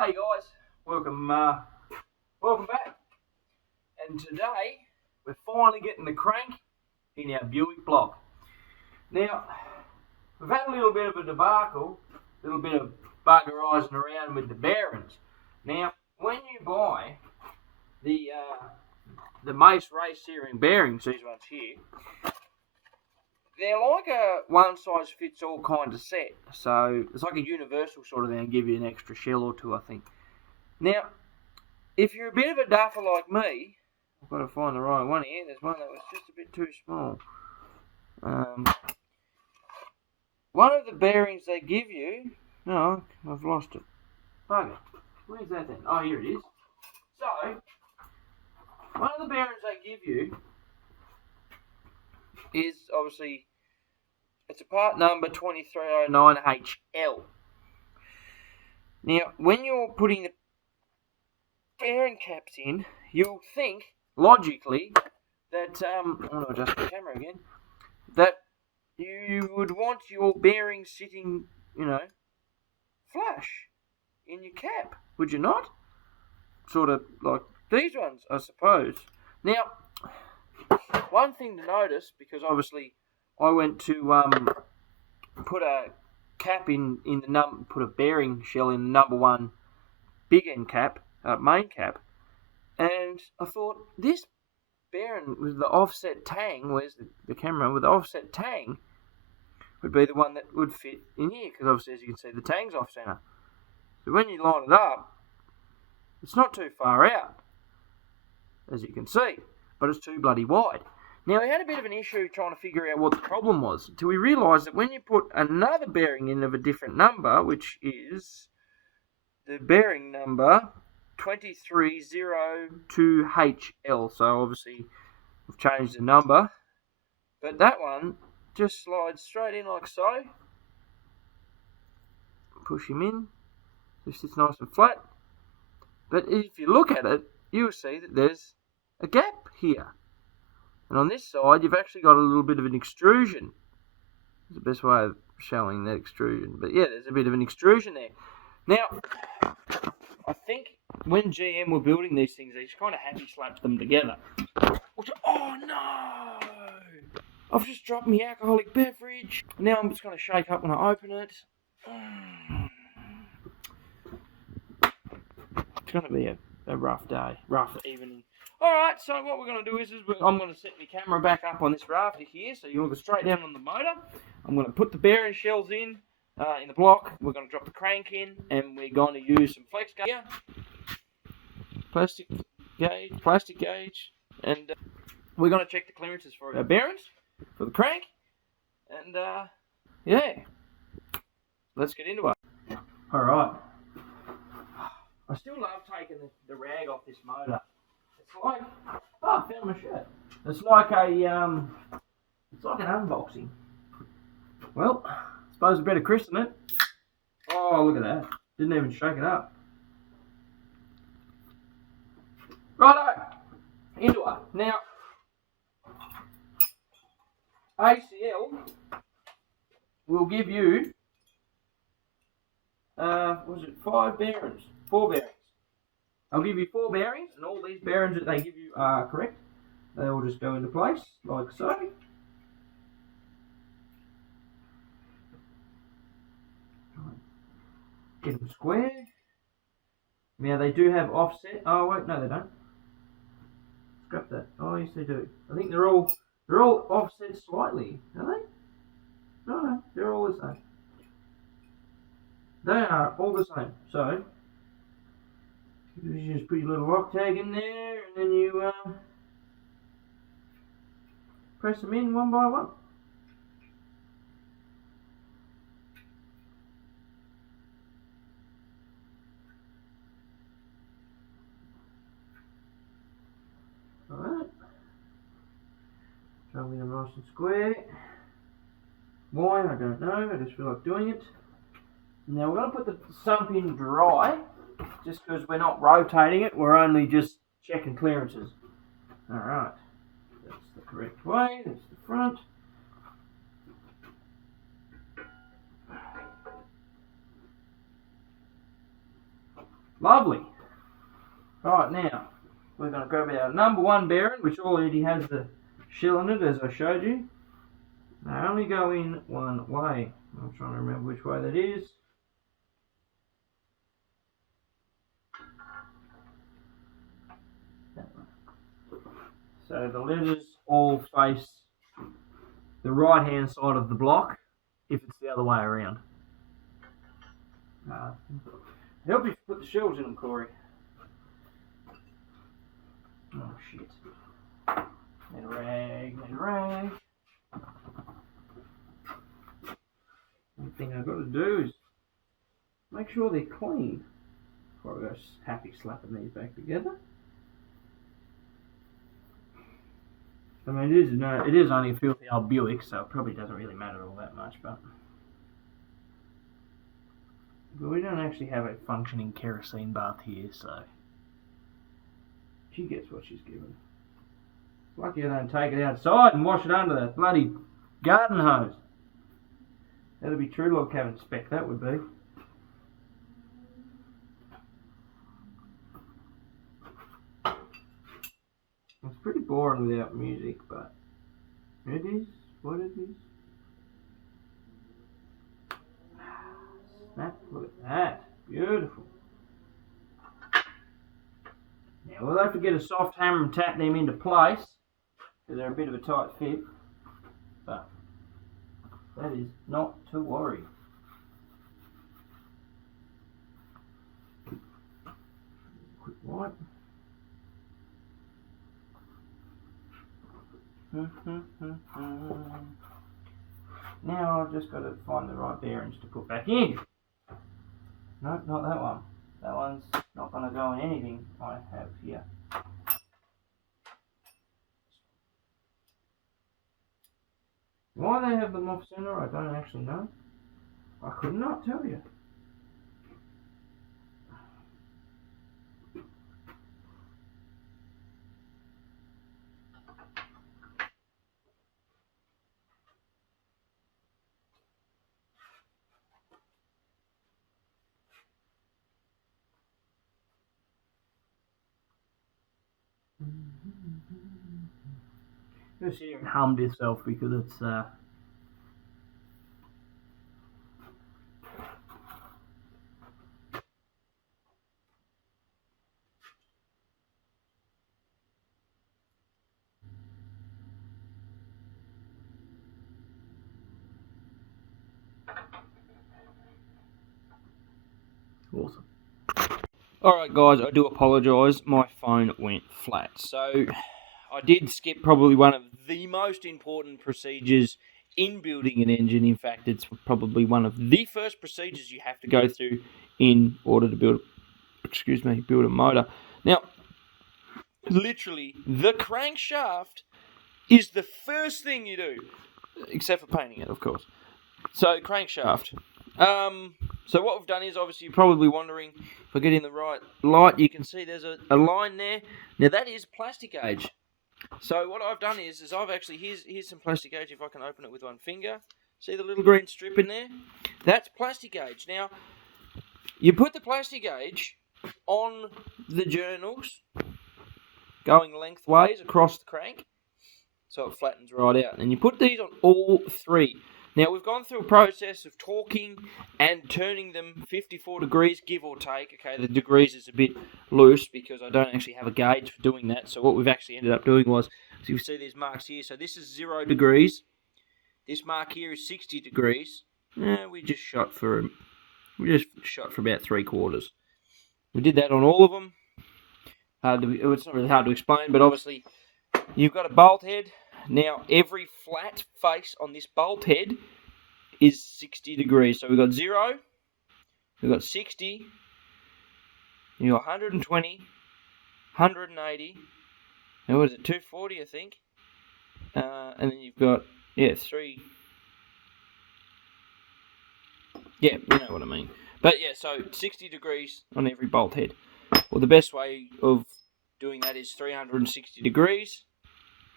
Hey guys, welcome back. And today we're finally getting the crank in our Buick block. Now we've had a little bit of a debacle, a little bit of buggerising around with the bearings. Now when you buy the Mace Race Searing bearings, these ones here, they're like a one size fits all kind of set. So it's like a universal sort of thing, and give you an extra shell or two, I think. Now, if you're a bit of a duffer like me, I've got to find the right one here. There's one that was just a bit too small. One of the bearings they give you... No, I've lost it. Bugger. Where's that then? Oh, here it is. So, one of the bearings they give you is obviously... It's a part number 2309HL. Now, when you're putting the bearing caps in, you'll think, logically, that, I'm going to adjust the camera again, that you would want your bearings sitting, flush in your cap, would you not? Sort of like these ones, I suppose. Now, one thing to notice, because obviously I went to put a cap put a bearing shell in the number one big end cap, main cap, and I thought this bearing with the offset tang, where's the camera, with the offset tang would be the one that would fit in here, because obviously as you can see the tang's off center. So when you line it up, it's not too far out, as you can see, but it's too bloody wide. Now we had a bit of an issue trying to figure out what the problem was, until we realised that when you put another bearing in of a different number, which is the bearing number 2302HL, so obviously we've changed the number, but that one just slides straight in like so. Push him in, just sits nice and flat. But if you look at it, you'll see that there's a gap here. And on this side, you've actually got a little bit of an extrusion. That's the best way of showing that extrusion. But yeah, there's a bit of an extrusion there. Now, I think when GM were building these things, they just kind of happy slapped them together. Oh no! I've just dropped my alcoholic beverage. Now I'm just going to shake up when I open it. It's going to be a rough day, rough evening. Alright, so what we're going to do is I'm going to set my camera back up on this rafter here, so you'll go straight down on the motor. I'm going to put the bearing shells in the block. We're going to drop the crank in, and we're going to use some flex gauge here. Plastic gauge, and we're going to check the clearances for our bearings, for the crank, and yeah, let's get into it. Alright, I still love taking the rag off this motor. It's like, I found my shirt. It's like an unboxing. Well, I suppose I better christen it. Oh, look at that. Didn't even shake it up. Righto, into it. Now, ACL will give you, 4 bearings. I'll give you 4 bearings, and all these bearings that they give you are correct. They all just go into place, like so. Get them square. Now they do have offset. Oh wait, no they don't. Scrap that. Oh yes they do. I think they're all offset slightly, are they? No, they're all the same. They are all the same. So you just put your little lock tag in there, and then you press them in one by one. Alright. Showing them nice and square. Why? I don't know. I just feel like doing it. Now we're going to put the sump in dry, just because we're not rotating it. We're only just checking clearances. Alright. That's the correct way. That's the front. Lovely. Right, now, we're going to grab our number 1 bearing, which already has the shell in it, as I showed you. They only go in one way. I'm trying to remember which way that is. So the letters all face the right-hand side of the block if it's the other way around. Help you put the shells in them, Corey. Oh, shit. Need a rag, need a rag. One thing I've got to do is make sure they're clean before I go happy slapping these back together. I mean, it is only a filthy old Buick, so it probably doesn't really matter all that much, but we don't actually have a functioning kerosene bath here, so she gets what she's given. Lucky I don't take it outside and wash it under that bloody garden hose. That'd be true log cabin spec, that would be. It's pretty boring without music, but it is what it is. Snap, look at that. Beautiful. Now, we'll have to get a soft hammer and tap them into place, because they're a bit of a tight fit, but that is not to worry. Quick wipe. Now I've just got to find the right bearings to put back in. No, not that one. That one's not going to go in anything I have here. Why they have them off center, I don't actually know. I could not tell you. Just sit here and hum to yourself because it's awesome. Alright guys, I do apologise, my phone went flat. So, I did skip probably one of the most important procedures in building an engine. In fact, it's probably one of the first procedures you have to go through in order to build a motor. Now, literally, the crankshaft is the first thing you do, except for painting it, of course. So, crankshaft. So what we've done is, obviously you're probably wondering, if I get in the right light, you can see there's a line there. Now that is Plastigauge. So what I've done is I've actually, here's some Plastigauge if I can open it with one finger. See the little green strip in there? That's Plastigauge. Now, you put the Plastigauge on the journals, going lengthways across the crank, so it flattens right out. And you put these on all three. Now, we've gone through a process of torquing and turning them 54 degrees, give or take. Okay, the degrees is a bit loose because I don't actually have a gauge for doing that. So what we've actually ended up doing was, so you see these marks here. So this is 0 degrees. This mark here is 60 degrees. We just shot for about 3/4. We did that on all of them. It's not really hard to explain, but obviously you've got a bolt head. Now, every flat face on this bolt head is 60 degrees. So we've got 0, we've got 60, you've got 120, 180, and what is it, 240, I think? And then you've got, 3. Yeah, you know what I mean. But yeah, so 60 degrees on every bolt head. Well, the best way of doing that is 360 degrees.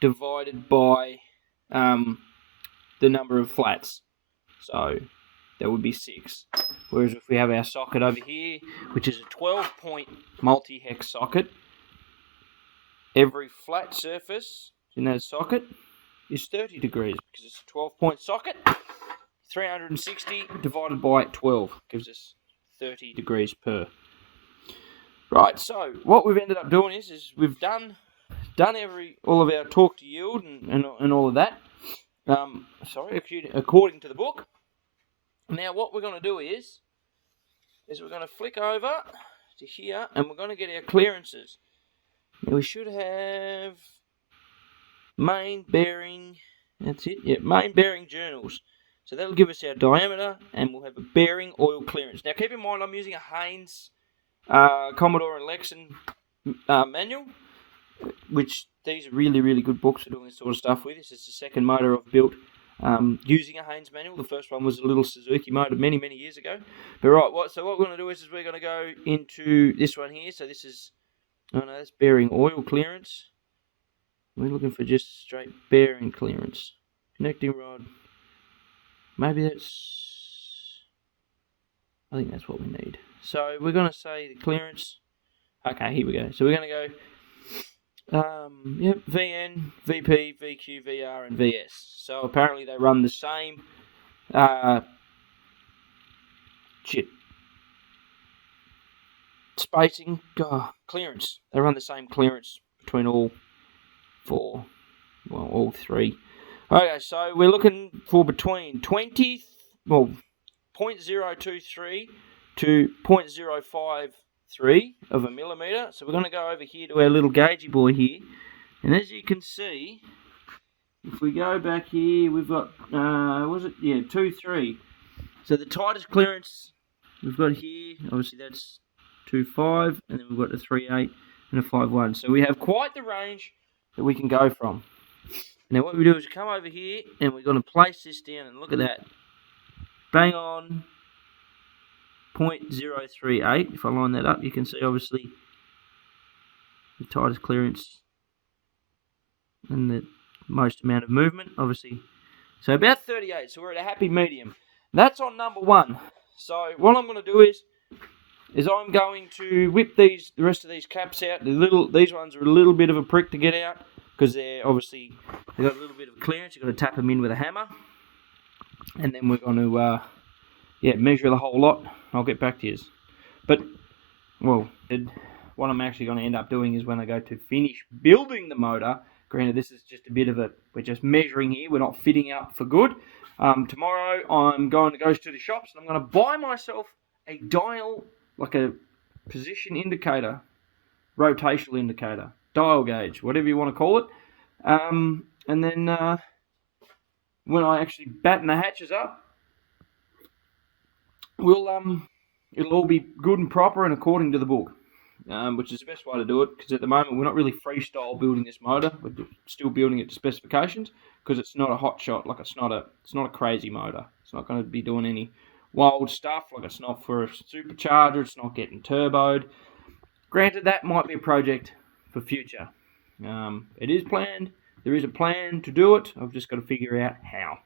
Divided by the number of flats. So that would be 6. Whereas if we have our socket over here, which is a 12-point multi-hex socket, every flat surface in that socket is 30 degrees because it's a 12-point socket. 360 divided by 12 gives us 30 degrees per. Right, so what we've ended up doing is we've done all of our torque to yield and all of that. According to the book. Now what we're going to do is we're going to flick over to here and we're going to get our clearances. Now we should have main bearing, that's it, yeah, main bearing journals. So that'll give us our diameter and we'll have a bearing oil clearance. Now keep in mind I'm using a Haynes, Commodore and Lexan manual, which these are really, really good books for doing this sort of stuff with. This is the second motor I've built using a Haynes manual. The first one was a little Suzuki motor many, many years ago. But right, so what we're going to do is we're going to go into this one here. So this is, that's bearing oil clearance. We're looking for just straight bearing clearance. Connecting rod. Maybe I think that's what we need. So we're going to say the clearance. Okay, here we go. So we're going to go VN, VP, VQ, VR, and VS. So apparently they run the same spacing, clearance. They run the same clearance between all three. Okay, so we're looking for between 0.023 to 0.053 of a millimeter. So we're going to go over here to our little gaugey boy here. And as you can see, if we go back here, we've got, 2.3. So the tightest clearance we've got here, obviously that's 2.5, and then we've got a 3.8 and a 5.1. So we have quite the range that we can go from. Now what we do is come over here, and we're going to place this down, and look at that. Bang on 0.038. If I line that up, you can see obviously the tightest clearance and the most amount of movement, obviously. So about 38, so we're at a happy medium. That's on number 1. So what I'm going to do is I'm going to whip the rest of these caps out. These ones are a little bit of a prick to get out because they've got a little bit of clearance. You've got to tap them in with a hammer, and then we're going to measure the whole lot. I'll get back to you. But what I'm actually going to end up doing is when I go to finish building the motor. Granted, this is just a bit of we're just measuring here. We're not fitting out for good. Tomorrow I'm going to go to the shops and I'm going to buy myself a dial, like a position indicator, rotational indicator, dial gauge, whatever you want to call it. And then when I actually batten the hatches up, it'll all be good and proper and according to the book. Which is the best way to do it, because at the moment we're not really freestyle building this motor. We're still building it to specifications because it's not a hot shot. Like it's not a crazy motor. It's not going to be doing any wild stuff. Like it's not for a supercharger. It's not getting turboed. Granted, that might be a project for future. It is planned. There is a plan to do it. I've just got to figure out how.